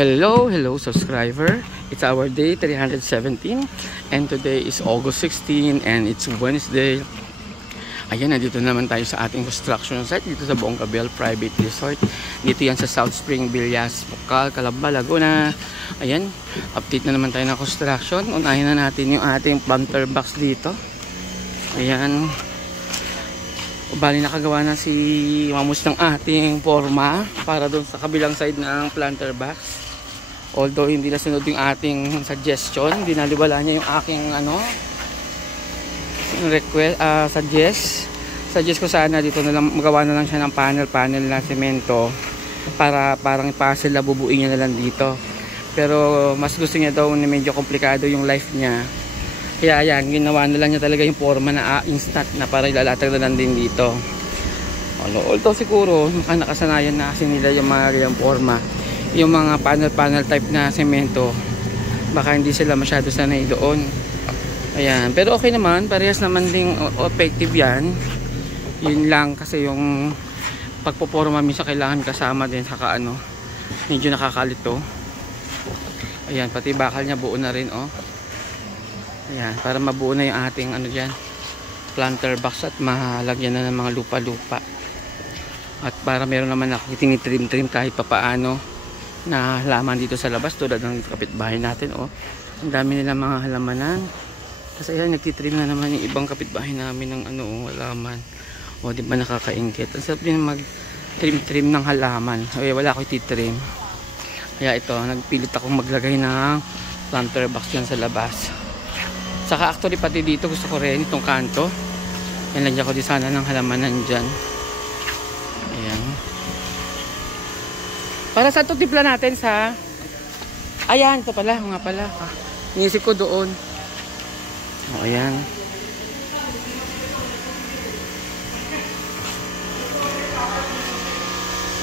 Hello subscriber. It's our day 317 and today is August 16 and it's Wednesday. Ayan, nandito naman tayo sa ating construction site dito sa Bongabel Private Resort. Dito yan sa South Spring, Villas, Bukal, Calamba, Laguna. Ayan, update na naman tayo ng construction. Unahin na natin yung ating planter box dito. Ayan. Bali nakagawa na si Mamos ng ating forma para doon sa kabilang side ng planter box. Although hindi nasunod yung ating suggestion, dinaliwala niya yung aking request, suggest ko sana dito na lang magawa na lang siya ng panel na semento para parang puzzle na bubuin niya na lang dito. Pero mas gusto niya daw na medyo komplikado yung life niya. Kaya ayan, ginawa na lang niya talaga yung forma na instant na para ilalatag na lang din dito. Although siguro nakasanayan na kasi nila yung mga ganyang forma. Yung mga panel type na semento, baka hindi sila masyado sanay doon. Ayan, pero okay naman, parehas naman ding effective yan. Yun lang kasi yung pagpoporma minsan kailangan kasama din saka medyo nakakalito. Ayan, pati bakal niya buo na rin Ayan, para mabuo na yung ating dyan planter box at mahalagyan na ng mga lupa-lupa. At para meron naman trim kahit papaano na halaman dito sa labas tulad ng kapitbahay natin. Ang dami nila mga halamanan. Kasi ayan, nagtitrim na naman yung ibang kapitbahay namin ng halaman. Di ba nakakaingit? Ang sarap din mag-trim ng halaman. Wala ko ititrim. Kaya ito, nagpilit akong maglagay ng planter box dyan sa labas. Saka actually pati dito gusto ko rin itong kanto. Nilagyan ko din sana ng halamanan dyan. Ayan. Para sa ito tipla natin sa... Ayan, ito pala. Nga pala. Inisip ko doon. Ayan.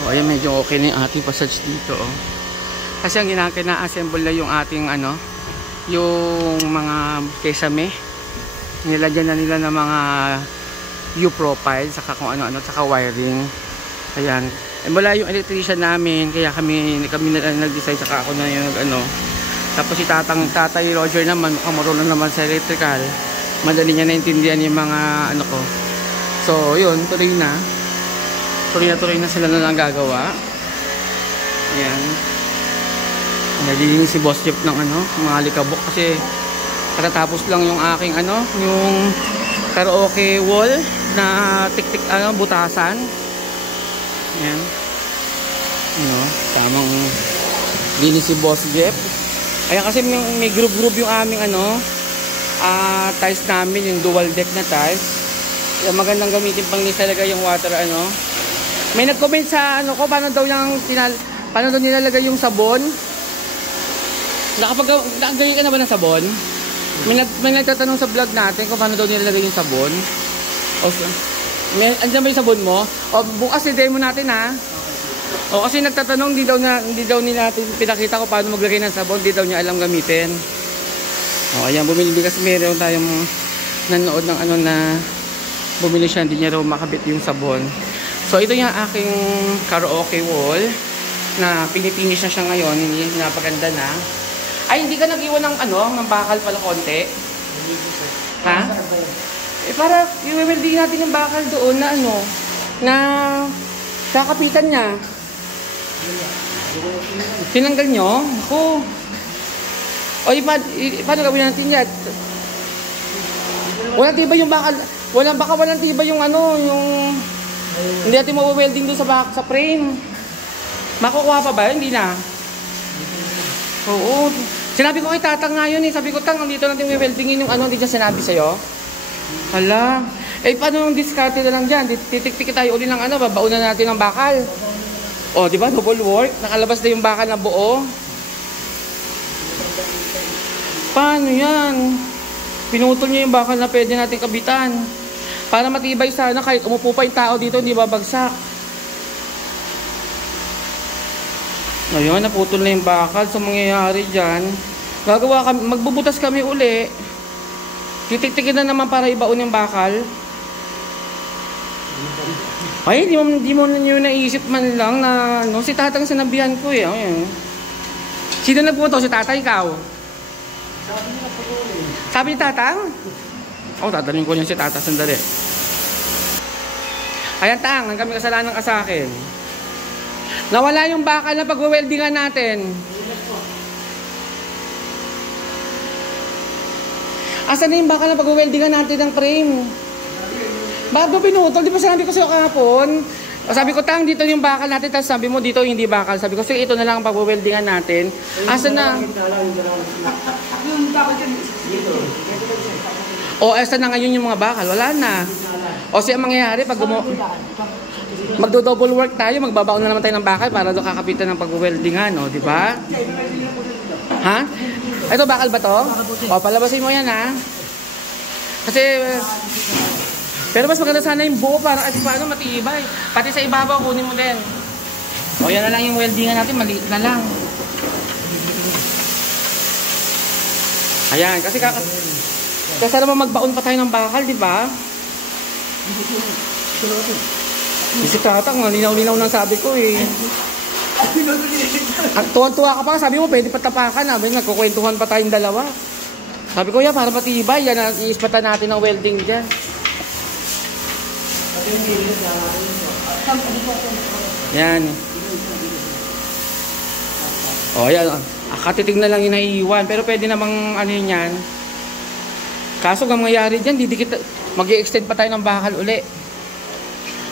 Ayan, medyo okay na yung ating passage dito. Kasi ang kina-assemble na yung ating yung mga kesame. Nilagyan na nila ng mga U-profile saka kung ano-ano, saka wiring. Ayan. Wala yung electrician namin, kaya kami na nag-design, saka ako na yung tapos si Tatay Roger naman, mukhang marunong naman sa electrical. Madali niya naintindihan yung mga ko. So, yun, tuloy na sila na lang gagawa. Ayan. Nalilingin si Boss Jeff ng mga likabok kasi katatapos lang yung aking yung karaoke wall na tik-tik butasan. Ayan. Tamang linis si Boss Jeff. Ayan, kasi may group yung aming tiles namin, yung dual deck na tiles. Ayan, magandang gamitin pang linis talaga yung water May nag-comment sa ko, paano daw nilalagay yung sabon? Nakagay ka na ba ng sabon? May nagtatanong sa vlog natin kung paano daw nilalagay yung sabon. Andiyan ba yung sabon mo? Bukas i-demo natin kasi nagtatanong, hindi daw natin pinakita ko paano maglagay ng sabon, hindi daw niya alam gamitin. Ayan, bumili kasi meron tayong nanood ng na bumili siya, hindi niya raw makabit yung sabon. So ito yung aking karaoke wall na pinipinish na siya ngayon, hindi napaganda na. Ay, hindi ka nag-iwan ng bakal pala konti? Ha? Para i-welding natin yung bakal doon na kakapitan niya. Tinanggal nyo? Ako. Paano gawin natin yan? Walang tiba yung bakal. Walang tiba yung yung... Hindi natin mawe-welding doon sa frame. Makukuha pa ba? Hindi na. Oo. Sinabi ko kay Tatang ngayon Sabi ko, Tang, dito natin we-weldingin yung hindi dyan sinabi sa'yo. Hala. Paano yung discarte na lang dyan? Titik-tik tayo uli ng babaunan natin ng bakal. Di ba? Double work. Nakalabas na yung bakal na buo. Paano yan? Pinutol niya yung bakal na pwede natin kabitan. Para matibay sana kahit umupo pa yung tao dito, hindi babagsak. Ayun, naputol na yung bakal. So, mangyayari dyan, magbubutas kami uli. Titik-tikin na naman para ibaon yung bakal. Ay, di mo na nyo naisip man lang na si Tatang sinabihan ko Ayan. Sino nagputo? Si tatay, ikaw? Sabi ni tatang? Oh, tatanungin ko niya si tata. Sandali. Ayan, tang. Ang kami kasalanan ka sa akin. Nawala yung bakal na pag-weldingan natin. Asan na yung bakal na pag-weldingan natin ng frame? Bakit ba pinutol? Di ba sabi ko sa'yo kahapon? O sabi ko, tang, dito yung bakal natin. Tapos sabi mo, dito hindi bakal. Sabi ko, sige, ito na lang ang pag-weldingan natin. Asan na? O, asan na ngayon yung mga bakal? Wala na. O, siya ang mangyayari, pag magdo-double work tayo, magbabaon na naman tayo ng bakal para doon kakapitan ng pag-weldingan, o, di ba? Ha? Ito, bakal ba to? O, palabasin mo yan, ha? Kasi, pero mas maganda sana yung buo para at paano matibay. Pati sa ibabaw, kunin mo din. O, yan na lang yung weldingan natin, maliit na lang. Ayan, kasi naman magbaon pa tayo ng bakal, di ba? Si tatang, linaw-linaw nang sabi ko eh. At tuwan-tuwa ka pa, sabi mo pwede patapakan. Sabi nga, kukwentuhan pa tayong dalawa. Sabi ko, para matibay, yan, iispatan natin ng welding dyan. Yan. O, yan. Katitig na lang yung naiiwan. Pero pwede namang ano yun yan. Kaso ang mangyayari dyan, mag-i-extend pa tayo ng bakal uli.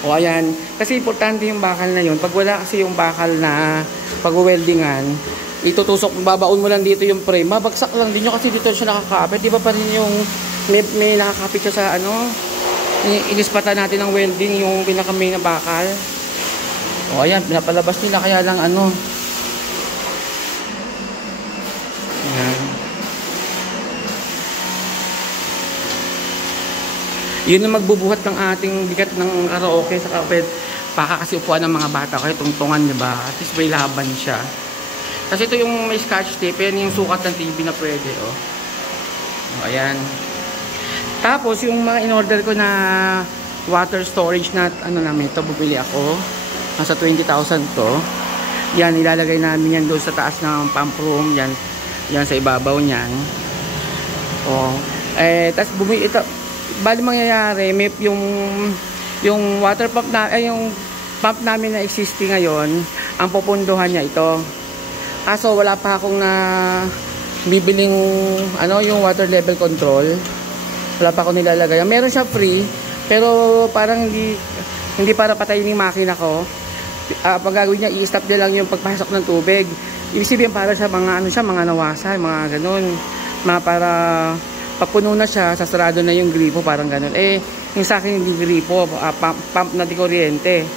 O ayan. Kasi importante yung bakal na yun. Pag wala kasi yung bakal na pag-weldingan, itutusok, babaon mo lang dito yung frame. Mabagsak lang din nyo kasi dito siya nakakapit. Di ba pa rin yung may nakakapit siya sa ano? Inispatan natin ng welding yung pinaka-main na bakal. O ayan, pinapalabas nila kaya lang ano. Ayan. Yun ang magbubuhat ng ating bigat ng karaoke sa kapit. Baka kasi upuan ng mga bata kayo, tungtungan niya ba? At least may laban siya. Kasi ito yung may scotch tape, yan yung sukat ng TV na pwede, oh. O, ayan. Tapos yung mga in-order ko na water storage na ano namin, ito bumili ako. Nasa 20,000 to. Yan, ilalagay namin yan doon sa taas ng pump room. Yan, yan sa ibabaw niyan. O, tapos bumili ito. Bali mangyayari, may yung water pump na yung pump namin na existing ngayon, ang pupunduhan niya ito. Kaso wala pa akong na bibiling ano yung water level control. Wala pa akong nilalagay. Meron siya free, pero parang hindi para patayin yung makina ko. Pag gagawin niya, i-stop niya lang yung pagpasok ng tubig. Ibig sabihin para sa mga ano siya, mga nawasan, mga ganun. Mga para papuno na siya, sasarado na yung gripo, parang ganun. Yung sa akin hindi gripo, pump na di kuryente.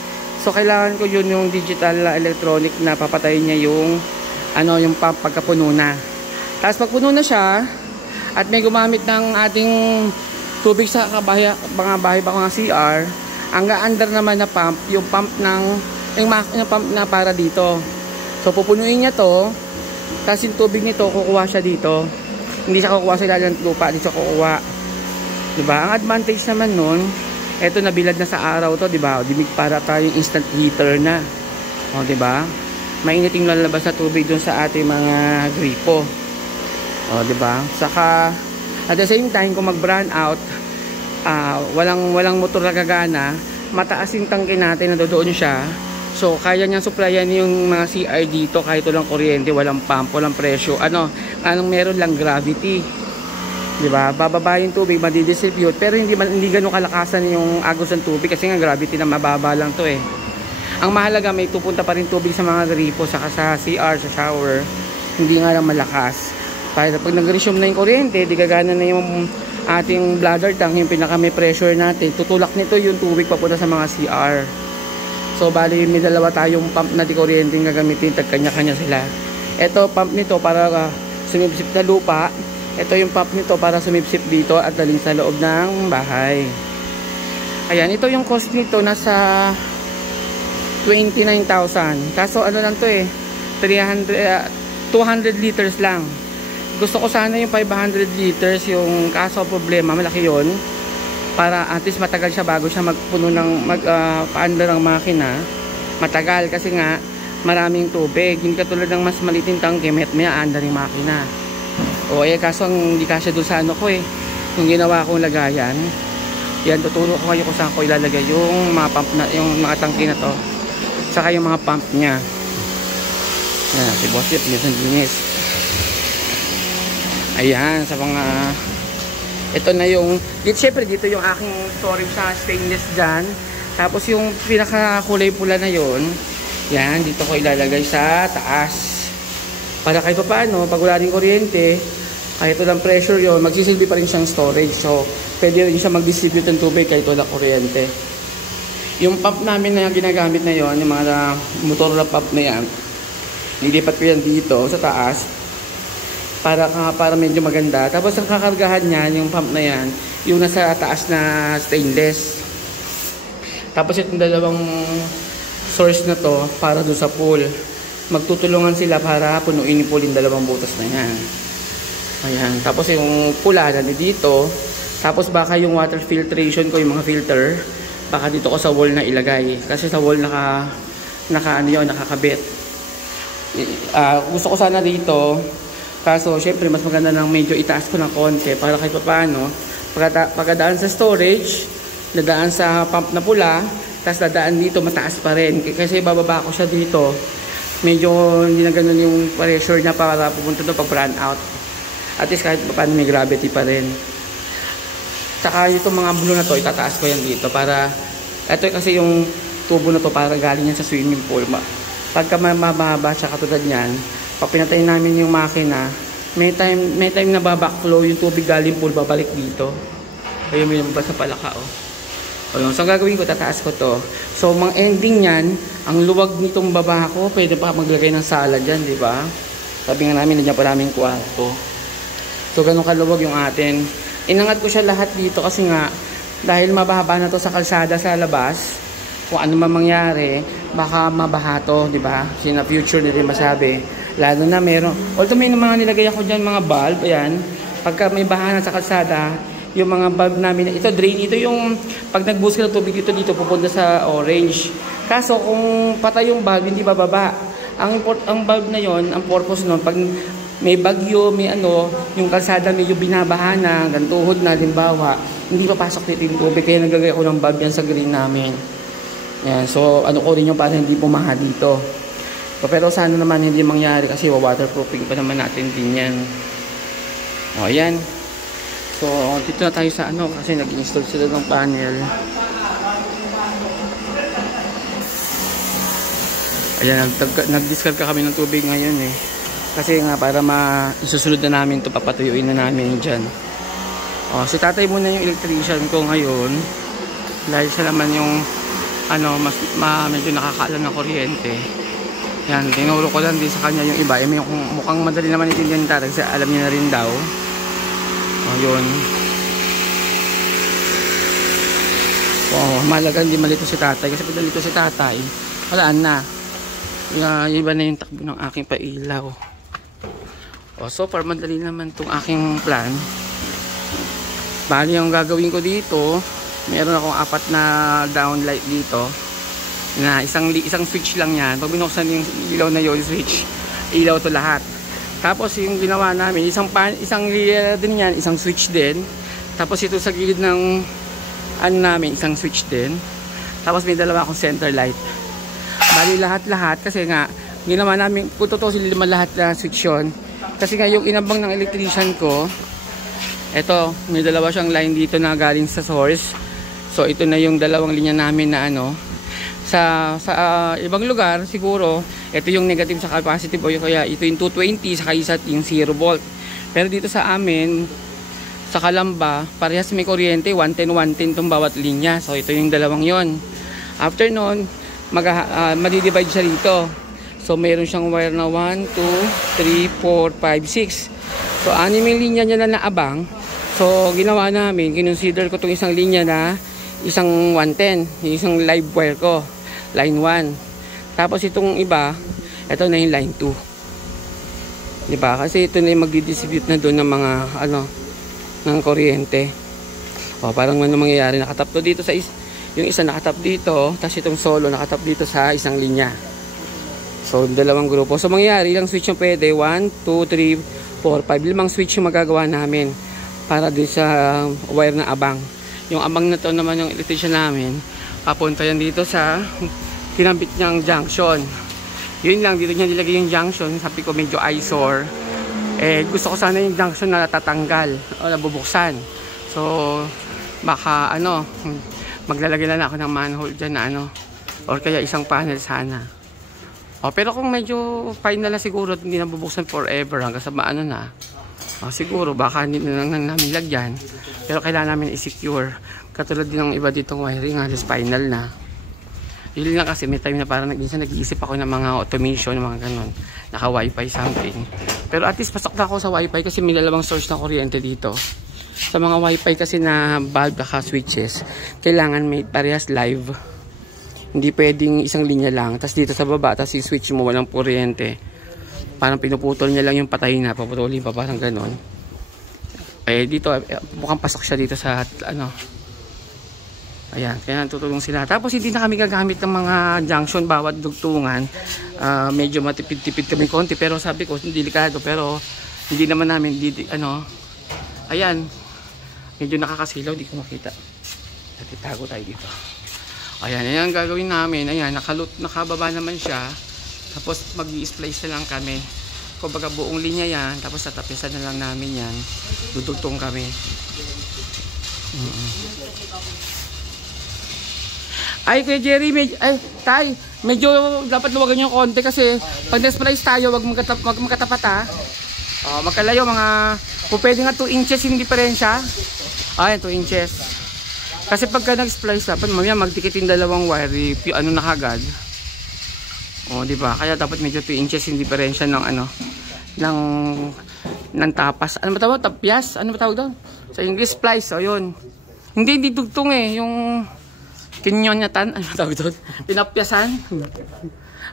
So kailangan ko yun yung digital electronic na papatayin niya yung ano, yung pump pagkapuno na. Tapos pag puno na siya at may gumamit ng ating tubig sa mga bahay ba ko ng CR, ang ga-under naman na pump, yung pump yung pump na para dito. So pupunuin niya to, tapos yung tubig nito kukuha siya dito. Hindi siya kukuha sa ilalim ng lupa, hindi siya kukuha. Diba? Ang advantage naman nun, eto nabilad na sa araw to, diba? Dimig para tayong instant heater na. O, diba? Mainit yung lalabas na tubig dun sa ating mga gripo. O, diba? Saka, at the same time, kung mag-brand out, walang motor na gagana, mataas yung tangke natin, nandoon siya. So, kaya niyang supplyan yung mga CR dito kahit walang kuryente, walang pump, walang presyo. Anong meron lang gravity. 'Di ba? Bababa yung tubig, madidistribute, pero hindi ganoon kalakasan yung agos ng tubig kasi nga gravity na mababa lang 'to eh. Ang mahalaga may pupunta pa rin tubig sa mga gripo, saka sa CR, sa shower. Hindi nga lang malakas. Para pag nag-resume na yung kuryente, di gagana na yung ating bladder tank, yung pinaka may pressure natin. Tutulak nito yung tubig papunta sa mga CR. So bali may dalawa tayong pump na di kuryente yung gagamitin, tag kanya-kanya sila. Ito pump nito para sumipsip na lupa. Ito yung pump nito para sumipsip dito at daling sa loob ng bahay. Ayan, ito yung cost nito nasa 29,000. Kaso ano lang to eh, 200 liters lang. Gusto ko sana yung 500 liters, yung kaso problema malaki yon. Para at least matagal siya bago siya magpuno ng paandar ng makina. Matagal kasi nga maraming tubig. Hindi katulad ng mas maliting tangke, maya anda rin makina. O kaso hindi kasya doon sa ano ko yung ginawa kong lagayan. Yan, tuturo ko kayo kung saan ko ilalagay yung mga pump na, yung mga tangke na to, saka yung mga pump nya. Yan, si Boss Jeff, linis. Ayan, sa mga ito na yung dito, syempre dito yung aking storage sa stainless dyan. Tapos yung pinaka kulay pula na yon, yan, dito ko ilalagay sa taas para kahit paano pag wala rin kuryente, kahit walang pressure yon, magsisilbi pa rin siyang storage. So pwede rin siya mag-distribute ng tubig kahit walang kuryente. Yung pump namin na ginagamit na yon, yung mga motor na pump na yan, nilipat ko yan dito sa taas para medyo maganda. Tapos ang kakargahan niyan, yung pump na yan, yung nasa taas na stainless. Tapos itong dalawang source na to para doon sa pool, magtutulungan sila para punuin yung pool yung dalawang butas na yan. Ayan, tapos yung pula na dito. Tapos baka yung water filtration ko, yung mga filter, baka dito ko sa wall na ilagay, kasi sa wall nakakabit. Gusto ko sana dito, kaso syempre mas maganda nang medyo itaas ko ng konti para kahit paano pagdadaan sa storage, dadaan sa pump na pula, tapos dadaan dito mataas pa rin, kasi bababa ko siya dito, medyo hindi na ganun yung pressure niya para pupunta doon pag run out. At least kahit paano may gravity pa rin. Saka itong mga blue na to, itataas ko yan dito para, ito kasi yung tubo na to para galing yan sa swimming pool. Pagka mababa siya katulad yan, pag pinatay namin yung makina, may time na backflow yung tubig galing pool, babalik dito. Ayun, may lumabas sa palaka, Ayun, so ang gagawin ko, tataas ko to. So mga ending yan, ang luwag nitong baba ko, pwede pa maglagay ng sala dyan, di ba? Sabi nga namin, nandiyan pa namin kwarto. So ganun kaluwag yung atin. Inangat ko siya lahat dito kasi nga dahil mababa na to sa kalsada sa labas, kung ano man mangyari, baka mabaha to, di ba? Kasi na future na rin masabi. Lalo na meron, although may mga nilagay ako dyan mga bulb, ayan, pagka may baha na sa kalsada, yung mga bulb namin, ito drain, ito yung pag nagbuhos ka ng tubig dito pupunta sa orange. Kaso kung patay yung bulb, hindi bababa. Ang bulb na yon, ang purpose nun, pag may bagyo, may yung kalsada medyo binabaha na, gantuhod na, limbawa, hindi papasok dito yung tubig, kaya nagagay ako ng bulb yan sa green namin. Yan, so ko rin yung para hindi pumaha dito. So, pero sana naman hindi mangyari kasi waterproofing pa naman natin din yan. Ayan. So dito na tayo sa kasi nag-install sila ng panel. Ayan, nag-discard kami ng tubig ngayon kasi nga para isusunod na namin to, papatuyuin na namin dyan. Si tatay muna yung electrician ko ngayon dahil siya naman yung medyo nakakaalam ng kuryente. Yan, tinuro ko lang din sa kanya yung iba. Yung mukhang madali naman itindihan ni tatay kasi alam niya na rin daw. Yun. Mahalaga hindi malito si tatay kasi pag nalito si tatay, wala na. Iba na yung takbo ng aking pailaw. So far madali naman itong aking plan. Bali yung gagawin ko dito, meron akong 4 na downlight dito na isang switch lang yan. Pag binuksan yung ilaw na yun, switch, ilaw to lahat. Tapos yung ginawa namin, isang linya din yan, isang switch din. Tapos ito sa gilid ng namin, isang switch din. Tapos may dalawa akong center light. Bali lahat-lahat kasi nga ginawa namin, kung totoo sila lahat na switch yun. Kasi nga yung inabang ng electrician ko, eto, may dalawa siyang line dito na galing sa source. So ito na yung dalawang linya namin na sa ibang lugar siguro ito yung negative sa capacitive o kaya ito yung 220 saka isa yung 0 volt. Pero dito sa amin sa Calamba, parehas may kuryente, 110 tong bawat linya. So ito yung dalawang yon. After nun, madidivide siya rito. So mayroon siyang wire na 1, 2, 3, 4, 5, 6. So 6 yung linya niya na naabang. So ginawa namin, kinonsider ko tong isang linya na isang 110, yung isang live wire ko, line 1. Tapos itong iba, ito na yung line 2. Diba? Kasi ito na yung magdi-distribute na doon ng mga ng kuryente. Parang mangyayari, nakatap to dito sa yung isa nakatap dito, tapos itong solo nakatap dito sa isang linya. So, dalawang grupo. So, mangyayari, ilang switch yung pwede? 1, 2, 3, 4, 5. Limang switch yung magagawa namin para din sa wire na abang. Yung abang na to naman yung electrician namin. Papunta yan dito sa kinabit niyang junction. Yun lang, dito niya nilagay yung junction. Sabi ko medyo eyesore. Gusto ko sana yung junction na natatanggal o nabubuksan. So, baka maglalagay na ako ng manhole dyan na or kaya isang panel sana. Pero kung medyo final na siguro, hindi nabubuksan forever hanggang sa na. Siguro baka hindi na lang namin lagyan. Pero kailangan namin i-secure. Katulad din ng iba ditong wiring, halos final na. Yun lang kasi may time na parang nag-iisip ako ng mga automation, mga ganun. Naka-wifi something. Pero at least pasok na ako sa wifi kasi may dalawang source ng kuryente dito. Sa mga wifi kasi na bulb at switches, kailangan may parehas live. Hindi pwedeng isang linya lang. Tapos dito sa baba, tapos i-switch mo walang kuryente. Parang pinuputol niya lang yung patay na, paputulin pa, parang ganun. Dito, mukhang pasok siya dito sa ayan, kaya natutulong sila. Tapos hindi na kami gagamit ng mga junction bawat dugtungan. Medyo matipid-tipid kami konti, pero sabi ko, delikado, pero hindi naman namin, ayan, medyo nakakasilaw, hindi ko makita. Natitago tayo dito. Ayan, ayan gagawin namin. Ayan, nakababa naman siya. Tapos mag-i-splice na lang kami. Kumbaga buong linya yan, tapos tatapisan na lang namin yan. Dudugtong kami. Ay, Kuya Jerry, Tay, medyo dapat luwagan yung konti kasi pag na-splice tayo, wag magkatapat ha. Magkalayo kung pwede nga 2 inches yung diferensya. Ayan, 2 inches. Kasi pagka nag-splice dapat mamaya magdikitin dalawang wire, na kagad. Diba? Kaya dapat medyo 2 inches yung diferensya ng ng tapas. Ano ba tawag? Tapyas? Ano ba tawag doon? Sa English, splice. Yun. Hindi dugtong yung kinyonyatan, ano tawag doon? Pinapyasan.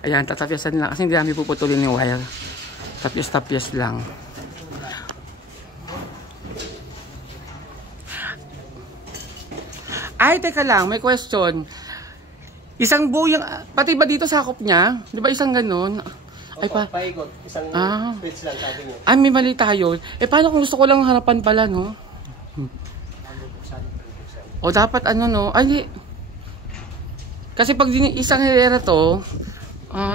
Ayan, tatapyasan lang. Kasi hindi namin puputulin yung wire. Tapyas lang. Ay, teka lang. May question. Isang buo yung, pati ba dito sakop niya? Di ba isang ganun? Ay, paikot. Isang switch lang sabi niyo. Ay, may mali tayo. Paano kung gusto ko lang harapan pala, no? Dapat Ay, kasi pag isang hilera to,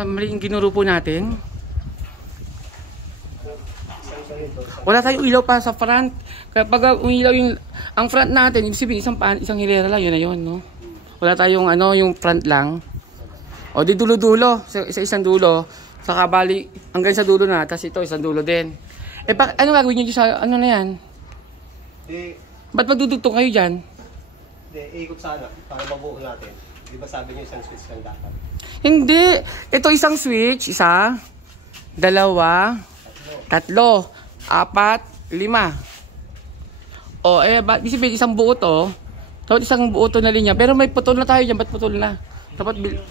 mali yung ginuro po natin. Wala tayong ilaw pa sa front. Kapag umilaw ang front natin, ibig sabihin isang hilera lang, yun na yun, no? Wala tayong yung front lang. Di dulo-dulo, isang dulo. Saka bali, hanggang sa dulo na, tapos ito, isang dulo din. Ano gagawin nyo sa, na yan? Ba't magdudugtong kayo dyan? Ikot sana, para mabuo natin. Di ba sabi nyo isang switch lang dapat? Hindi. Ito isang switch, 1, 2, 3, 4, 5. Ba't isang buo to? Dapat isang buo to na linya. Pero may putol na tayo dyan. Ba't putol na?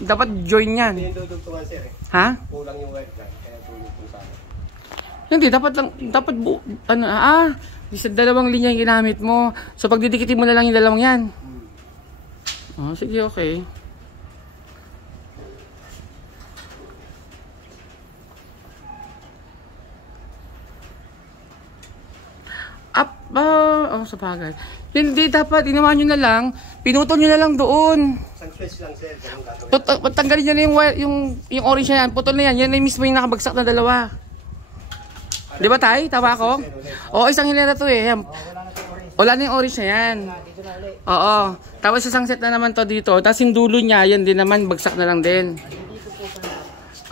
Dapat join yan. Hindi yung dudugtungan sir Ha? Kulang yung wire guard. Kaya dudugtong sana. Hindi. Dapat buo. Isa dalawang linya yung ginamit mo. So pag didikitin mo na lang yung dalawang yan. Sige, okay. Sa bagay. Hindi, dapat, inawa nyo na lang, pinutol nyo na lang doon. Isang switch lang sir, ganun gagawin. Tanggalin nyo na yung orange na yan, putol na yan, yan na mismo yung nakabagsak na dalawa. Di ba tay? Tama ako? Isang hilera to yan. Wala na yung orange na yan. Tapos isang set na naman to dito, tapos yung dulo niya, yan din naman, bagsak na lang din.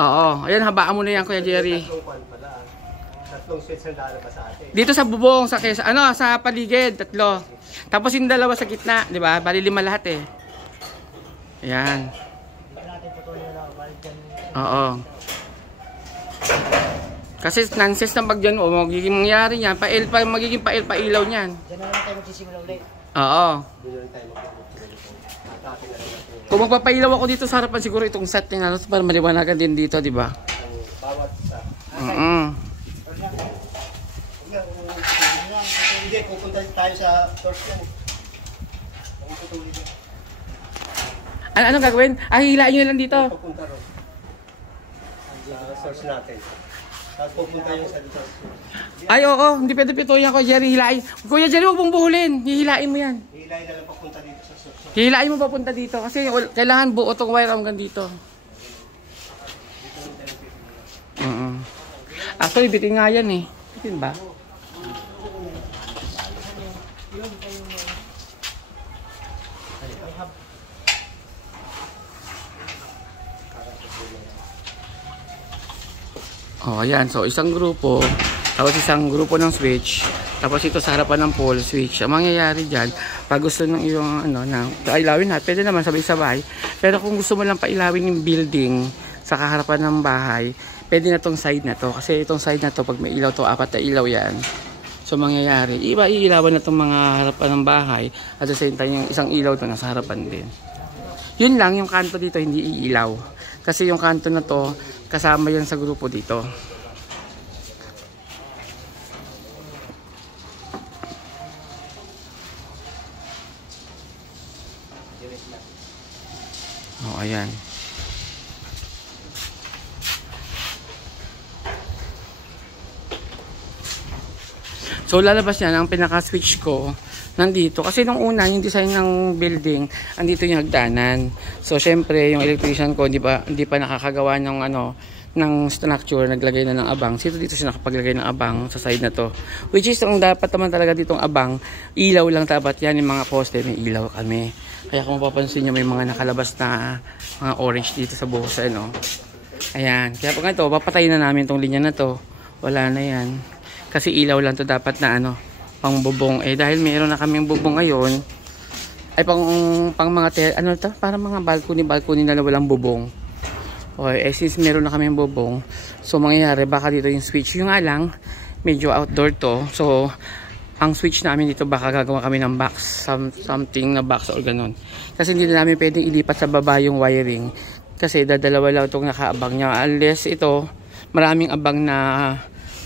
Ayan, habaan mo na yan, Kuya Jerry. Tatlong switch ang lalabas sa atin. Dito sa bubong, sa paligid, 3. Tapos yung 2 sa gitna, di ba? Bali 5 lahat eh. Ayan. Kasi nonsense na pag dyan, magiging mangyari yan, magiging pailaw niyan. Diyan na lang tayo magsisimula ulit. Kung magpapailaw ako dito sa harapan, siguro itong set na para maliwanagan din dito, di ba? Bawat sa. Hindi, pupunta tayo sa source yan. Anong gagawin? Hilain nyo lang dito. Pupunta ron. source natin. Tapos pupunta yung sa dito. Ay, oo. Hindi pwede pituyan ko, Jerry. Hilain. Kuya Jerry, huwag mong buhulin. Hihilain mo yan. Hilay na lang papunta dito sa source. Hihilain mo papunta dito. Kasi kailangan buo itong wire hanggang dito. Actually, bitin nga yan eh. Bitin ba? Oh, ayan. So, isang grupo, tapos isang grupo ng switch, tapos ito sa harapan ng pole switch. Ang mangyayari dyan, pag gusto ng iyong pailawin na, pwede naman sabay-sabay. Pero kung gusto mo lang pailawin yung building sa kaharapan ng bahay, pwede na tong side na to. Kasi itong side na to, pag may ilaw to, 4 na ilaw yan. So, mangyayari, iilawan na tong mga harapan ng bahay, at the same time, yung isang ilaw to nasa harapan din. Yun lang, yung kanto dito hindi iilaw. Kasi yung kanto na to, kasama yan sa grupo dito. Oh, ayan. So lalabas yan ang pinaka-switch ko nandito. Kasi nung una, yung design ng building, andito yung hagdanan. So syempre, yung electrician ko hindi pa nakakagawa ng ng structure, naglagay na ng abang. Dito siya nakapaglagay ng abang sa side na to. Which is, ang dapat naman talaga ditong abang, ilaw lang dapat yan. Yung mga poste, may ilaw kami. Kaya kung mapapansin nyo, may mga nakalabas na mga orange dito sa buhos. Ayan. Kaya pag ito, papatayin na namin tong linya na to. Wala na yan. Kasi ilaw lang to dapat na pang bubong. Dahil mayroon na kaming bubong ngayon, ay pang mga parang mga balcony na walang bubong. Since meron na kaming bubong, so mangyayari baka dito yung switch. Yung nga lang, medyo outdoor to. So, ang switch namin dito baka gagawa kami ng box, something na box or ganun. Kasi hindi na namin pwedeng ilipat sa baba yung wiring. Kasi dadalawa lang itong nakaabang niya. Unless ito, maraming abang na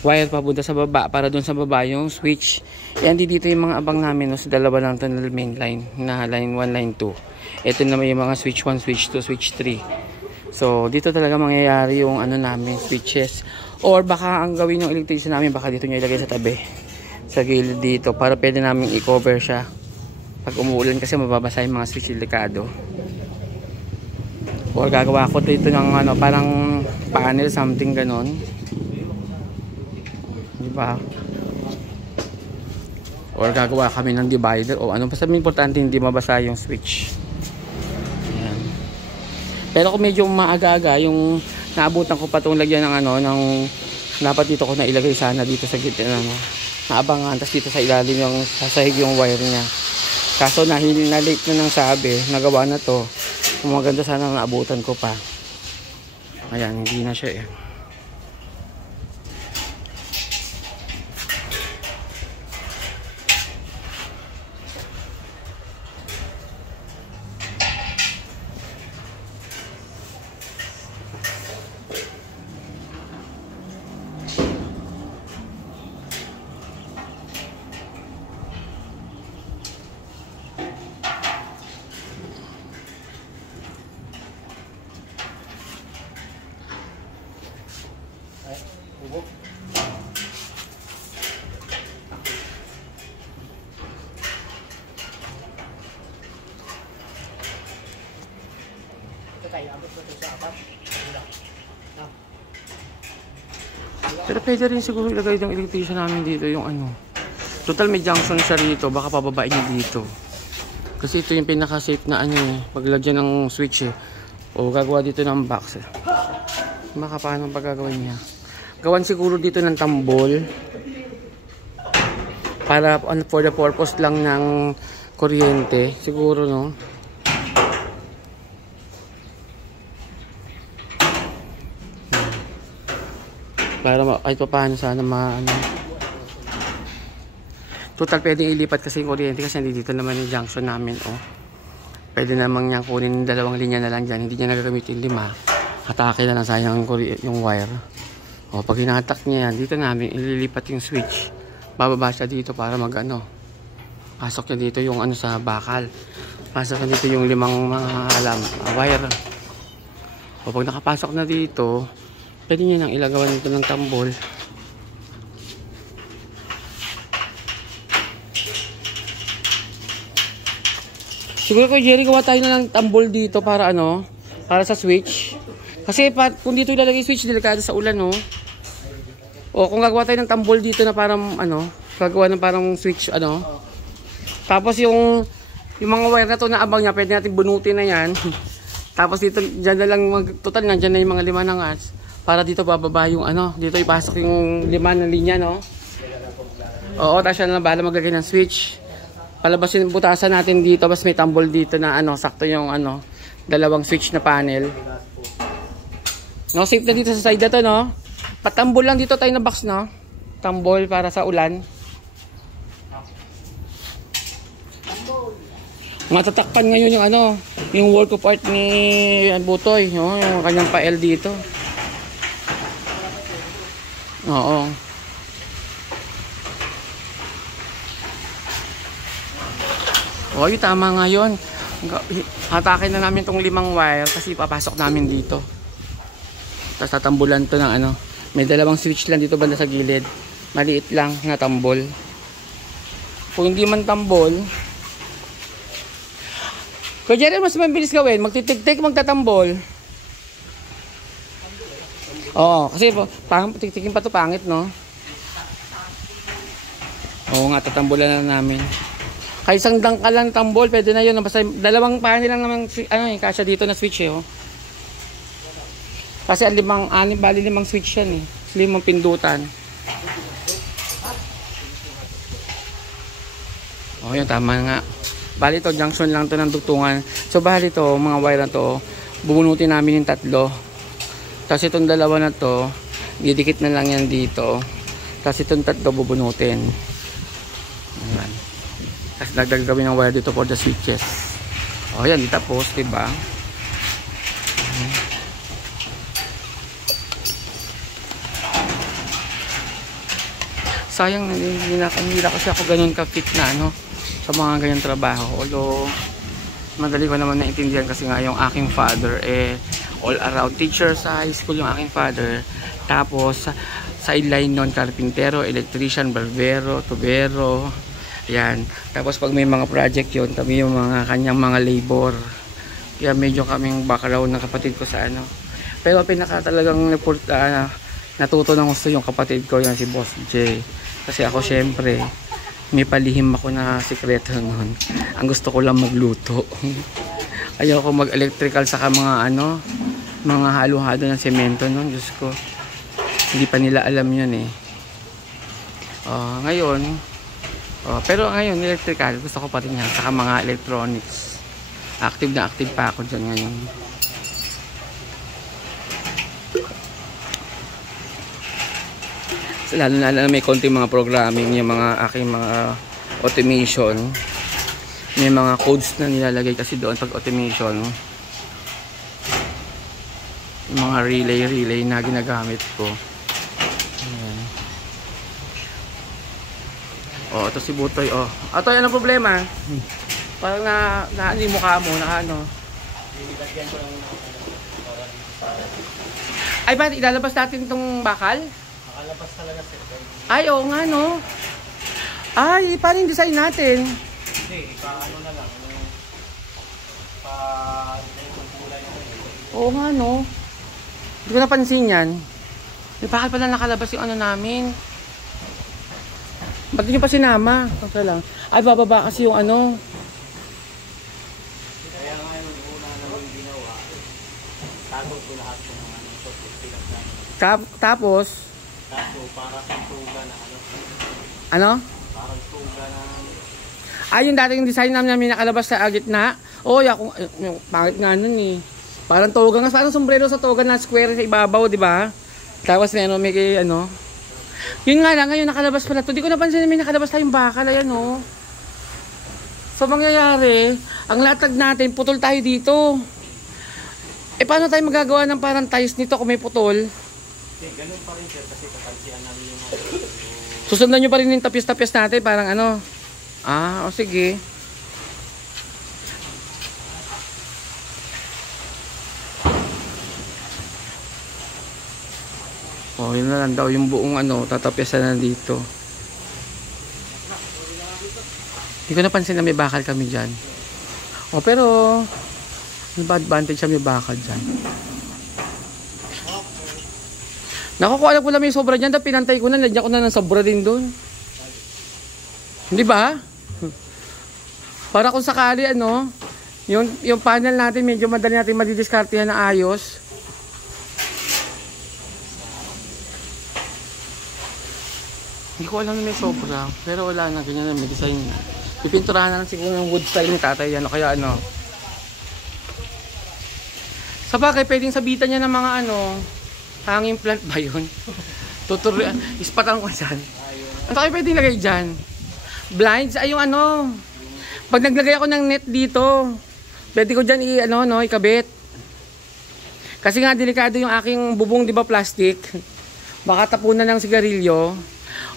wire papunta sa baba para doon sa baba yung switch. Hindi dito yung mga abang namin. So, dalawa lang ito na main line na line 1, line 2. Ito naman yung mga switch 1, switch 2, switch 3. So, dito talaga mangyayari yung namin, switches. Or baka ang gawin yung electrician namin, baka dito nyo ilagay sa tabi. Sa gilid dito para pwede namin i-cover siya. Pag umuulan kasi mababasa yung mga switch, delikado. Or gagawa ko dito ng parang panel, something ganon. Diba? Or gagawa kami ng divider o basta importante hindi mabasa yung switch. Ayan. Pero kung medyo maaga-aga yung naabutan ko pa itong lagyan ng dapat dito ko na ilagay sana dito sa gitna naabangan, tapos dito sa ilalim yung sasahig yung wire niya. Kaso na late na ng sabi, nagawa na to. Kung maganda sana naabutan ko pa. Ayan, hindi na siya Pero pwede rin siguro ilagay ng electrician namin dito yung total may junction siya rito, baka pababain niya dito. Kasi ito yung pinaka-safe na paglagyan ng switch o gagawa dito ng box Baka paano pagagawin niya. Gawan siguro dito ng tambol para for the purpose lang ng kuryente siguro, no? Para kahit pa paano sana total pwedeng ilipat kasi yung kuryente kasi dito naman yung junction namin. Pwede namang niyang kunin 2 linya na lang dyan, hindi niya nagagamitin 5. Atake na lang sayang yung wire. Pag hinatak niya yan, dito namin ililipat yung switch, bababa siya dito para pasok niya dito yung sa bakal, pasok na dito yung 5 wire. Pag nakapasok na dito, Pwede nyo nang ilagawan dito ng tambol. Siguro ko Jerry, gawa tayo na ng tambol dito para ano, para sa switch. Kasi kung dito ilalagay switch, delikado sa ulan, no? O kung gagawa tayo ng tambol dito na parang ano, gagawa ng parang switch, ano. Tapos yung mga wire na to na abang niya, pwede natin bunutin na yan. Tapos dito, dyan na lang, total na, dyan na yung mga 5 na ngas. Para dito bababa yung ano, dito ipasok yung 5 na linya, no? Oo, tapos siya na bahala maglagay ng switch. Palabasin, butasan natin dito, basta may tambol dito na ano, sakto yung ano, 2 switch na panel. No, safe na dito sa side na to, no? Patambol lang dito tayo na box, no? Tambol para sa ulan. Matatakpan ngayon yung ano, yung work of art ni Butoy, no? Yung kanyang pa-L dito. Oo. O, yun, tama nga yun. Hatakin na namin tong 5 wire kasi papasok namin dito. Tapos tatambulan to ng ano. May 2 switch lang dito banda sa gilid. Maliit lang na tambol. Kung hindi man tambol, kung Jerry, mas mabilis gawin, magtitik-tik, magtatambol. Oo, kasi tiktikin pa to pangit, no? Oo nga, tatambulan na namin. Kahit isang dangkalan tambol, pwede na yun. Basta 2 panel lang naman, ano eh, kasya dito na switch eh, oh. Kasi 5 switch yan eh. 5 pindutan. Oh, yun, tama nga. Bali to, junction lang to ng dugtungan. So, bali to, mga wire na to, bubunutin namin yung 3. Tapos itong 2 na to, didikit na lang yan dito. Tapos itong 3 bubunutin. Ayan. Tapos dagdag gawin ng wire dito for the switches. O yan, tapos, diba? Sayang, hindi na kasi ako ganun ka-fit na ano, sa mga ganyan trabaho. Although, madali ko naman naintindihan kasi nga yung aking father, all around teacher sa high school yung aking father. Tapos, sideline nun, karpintero, electrician, barbero, tubero. Yan. Tapos pag may mga project yun, kami yung mga kanyang mga labor. Kaya medyo kaming background ng kapatid ko sa ano. Pero pinaka talagang natuto ng gusto yung kapatid ko, yan si Boss J. Kasi ako syempre, may palihim ako na sikreto nun. Ang gusto ko lang magluto. Ayaw ko mag-electrical saka mga ano, mga halo-halo ng semento nun. Diyos ko, hindi pa nila alam yun eh. Pero ngayon electrical gusto ko pa rin yan, saka mga electronics. Active na active pa ako dyan ngayon. So, lalo na may konting mga programming, yung mga aking mga automation, may mga codes na nilalagay kasi doon pag automation, yung mga relay na ginagamit ko. Ayan. Oh, ito si Butoy. Oh, Atoy, anong problema? Parang na yung mukha mo, na ano. Ay, bakit ilalabas natin itong bakal? Nakalabas talaga sir. Ay, oo nga, no? Ay, paano yung design natin? Hindi, ano na lang. Oo nga, no? Hindi ko napansin yan. May bakal pala nakalabas yung ano namin. Ba't nyo pa sinama? Okay lang. Ay, bababa kasi yung ano. Kaya nga yung una naman ginawa, tagod ko lahat ng ano, Tapos, para sa tuga na ano. Ano? Parang tuga na. Ay, yung dating design namin nakalabas sa gitna. Oh, yung pangit nga nun eh. Parang toga nga, parang sombrero sa toga na square sa ibabaw, di ba? Tapos may ano. Yun nga lang, ngayon nakalabas pala to. Di ko napansin na may nakalabas tayong bakal. Ayan, oh. So, mangyayari, ang latag natin, putol tayo dito. Eh, paano tayo magagawa ng parang tiles nito kung may putol? Ganun pa rin sir, kasi katansiyan namin yung Susundan nyo pa rin yung tapis-tapis natin, parang ano. O sige. Oh, yun na lang daw yung buong ano, tatapyasan na dito. Hindi ko napansin na may bakal kami dyan. Oh, pero ano ba advantage sa may bakal dyan? Naku, kung alam ko lang may sobra dyan, pinantay ko na, nadyan ko na ng sobra din doon. Hindi ba? Para kung sakali ano, yung panel natin medyo madali natin madidiskartehan na ayos. Hindi ko alam na may sobra, pero wala na, ganyan na may design. Pipinturahan na lang siguro yung wood style ni tatay, ano, kaya ano. Sa bagay, pwedeng sabitan niya ng mga ano, hanging plant ba yun? Ispatan ko dyan. Ano kayo pwedeng lagay dyan? Blinds, ay yung ano, pag naglagay ako ng net dito, pwede ko dyan ikabit. Kasi nga delikado yung aking bubong, di ba, plastic. Baka tapunan ng sigarilyo.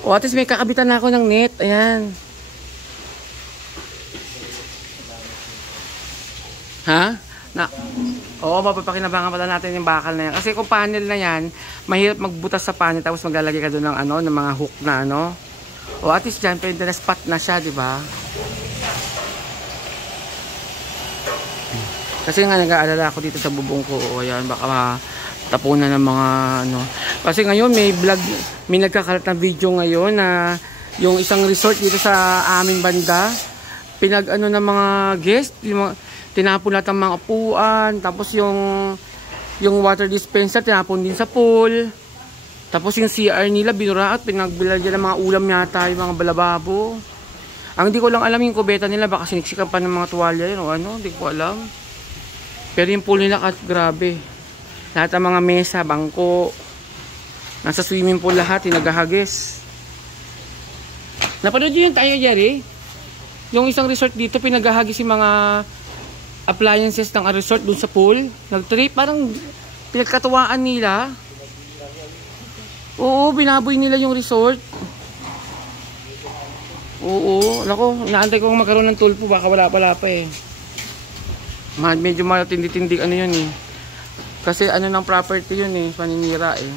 O at least may kakabitan na ako ng net. Ayan. Ha? Oo, mapapakinabangan pala natin yung bakal na yan. Kasi kung panel na yan, mahirap magbutas sa panel tapos maglalagay ka doon ng ano, ng mga hook na ano. O at least dyan, pwede na spot na siya, di ba? Kasi nga nag-aalala ako dito sa bubong ko. O ayan, baka tapunan ng mga ano. Kasi ngayon may nagkakalat na video ngayon na yung isang resort dito sa aming banda, pinag-ano ng mga guest, tinapon lahat ng mga upuan, tapos yung water dispenser tinapon din sa pool. Tapos yung CR nila binura at pinagbilad ng mga ulam yata, yung mga balababo. Ang di ko lang alam yung kubeta nila, baka siniksikan pa ng mga tuwalya yun o ano, di ko alam. Pero yung pool nila grabe. Lahat ng mga mesa, bangko, nasa swimming pool lahat, tinagahagis. Napanood nyo yung tayo, Jerry? Yung isang resort dito, pinagahagis yung mga appliances ng resort dun sa pool. Nag-trip, parang pinagkatuwaan nila. Oo, binaboy nila yung resort. Oo, nako, naantay ko magkaroon ng tulpo, baka wala pa eh. Medyo matindi-tindig ano yun eh. Kasi ano ng property yun eh, paninira eh.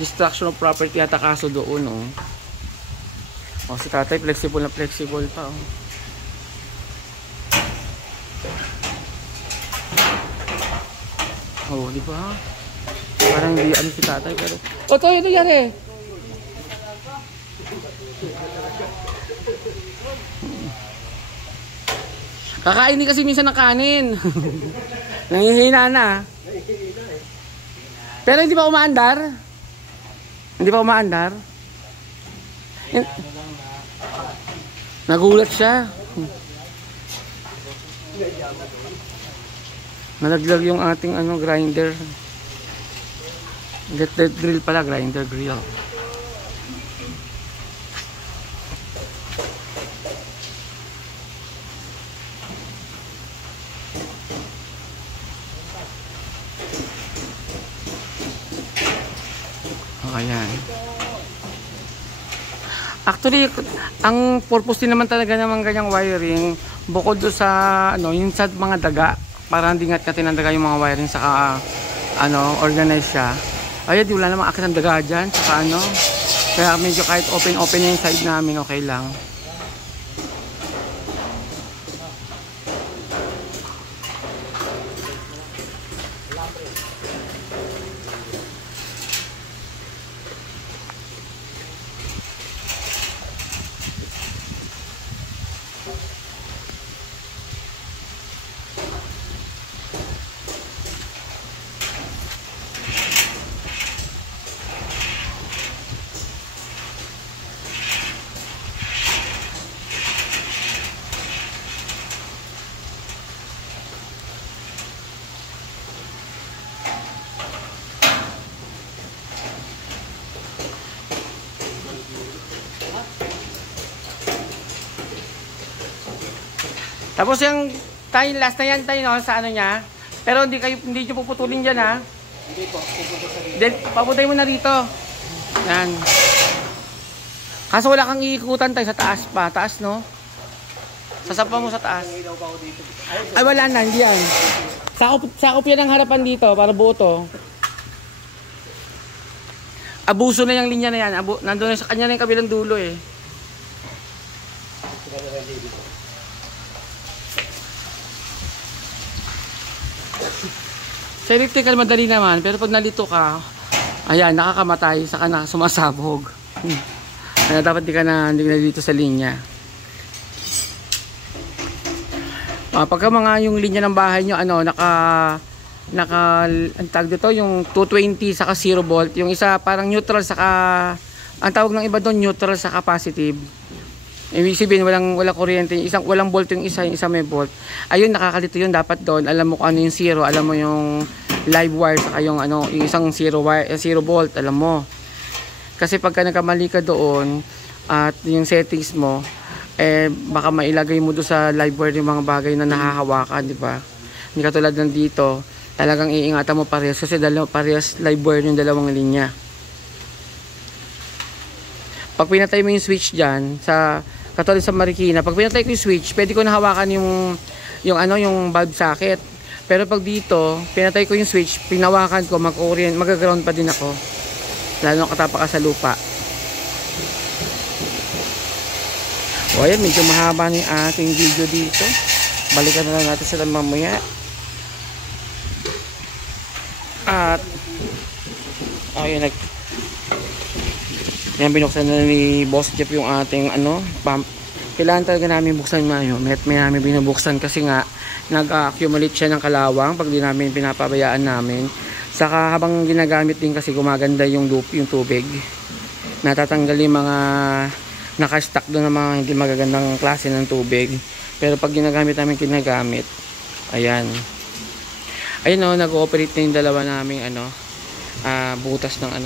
Destruction of property yata kaso doon oh. O si tatay flexible na flexible pa oh. Oh, di ba? Parang di ano si tatay pero. O to, ito yan eh. Kakainin kasi minsan ng kanin. Nangihina na. Pero hindi pa umaandar. Hindi pa umaandar. Nagulat siya. Nalaglag yung ating ano grinder. Get drill pala, grinder grill. Ayan. Actually, ang purpose din naman talaga ng ganyang wiring, bukod do sa ano, yung sa mga daga, para hindi ngatin ng daga yung mga wiring saka ano, organize siya. Ay, di wala namang akit ng daga dyan, saka ano. Kaya medyo kahit open na yung side namin, okay lang. Tapos yung tayo last na yan tayo no, sa ano niya. Pero hindi niyo puputulin diyan ha. Hindi po, then papuntahin mo na rito. Yan. Kaso wala kang iikutan tayo sa taas pa, taas no. Sasapa mo sa taas. Ay wala na, hindi yan. Sakop yan ang harapan dito para buo to. Abuso na yung linya na yan. Nandun na sa kanya na yung kabilang dulo eh. Sa electrical madali naman, pero pag nalito ka, ayan, nakakamatay, saka na sumasabog. Kaya dapat hindi ka na dito sa linya. Pagka mga yung linya ng bahay nyo, ano, ang tawag dito, yung 220 saka 0 volt, yung isa parang neutral saka, ang tawag ng iba doon, neutral saka positive. Ibig sabihin, walang kuryente, walang volt yung isa may volt. Ayun, nakakalito yun, dapat doon, alam mo kung ano yung 0, alam mo yung live wire, saka yung ano, yung isang 0 volt, alam mo. Kasi pagka nagkamali ka doon, at yung settings mo, baka mailagay mo doon sa live wire yung mga bagay na nahahawakan, di ba? Hindi katulad ng dito, talagang iingatan mo parehas, kasi parehas live wire yung dalawang linya. Pag pinatay mo yung switch dyan, katulad sa Marikina, pag pinatay ko yung switch, pwede ko nahawakan yung bulb socket. Pero pag dito, pinatay ko yung switch, pinawakan ko, mag-ground pa din ako. Lalo katapa ka sa lupa. O ayan, medyo mahaba na yung ating video dito. Balikan na lang natin sila mamaya. At ayun, yan, binuksan na ni Boss Jeff yung ating pump. Kailangan talaga namin buksan ngayon. May namin binubuksan kasi nga nag-accumulate siya ng kalawang pag di namin pinapabayaan namin. Saka habang ginagamit din kasi gumaganda yung tubig. Natatanggal yung mga naka-stack doon ng mga hindi magagandang klase ng tubig. Pero pag ginagamit namin ayan. Ayun o, nag-ooperate na yung dalawa naming butas ng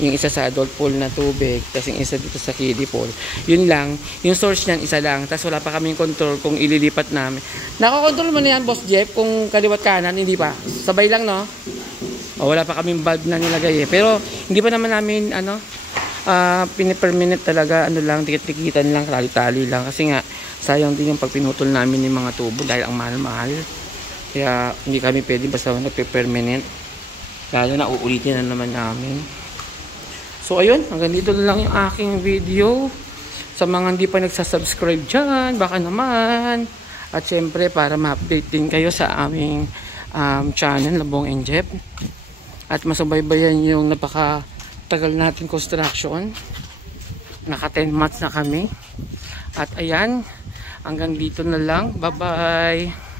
yung isa sa adult pool na tubig, tapos yung isa dito sa kiddie pool. Yun lang, yung source niyan isa lang, tapos wala pa kaming control kung ililipat namin. Nakakontrol mo na yan, Boss Jeff, kung kaliwat kanan, hindi pa. Sabay lang, no? Wala pa kaming bulb na nilagay eh. Pero hindi pa naman namin per minute talaga, lang, tikit-tikitan lang, tali-tali lang. Kasi nga, sayang din yung pagpinutol namin ng mga tubo dahil ang mahal-mahal. Kaya hindi kami pwede basta nagpe-per minute. Lalo na uulitin na naman namin. So ayun, hanggang dito na lang yung aking video. Sa mga hindi pa nagsasubscribe dyan, baka naman. At syempre para ma-update din kayo sa aming channel, Labong and Jeff. At masubaybayan yung napaka-tagal natin construction. Naka 10 months na kami. At ayan, hanggang dito na lang. Bye-bye!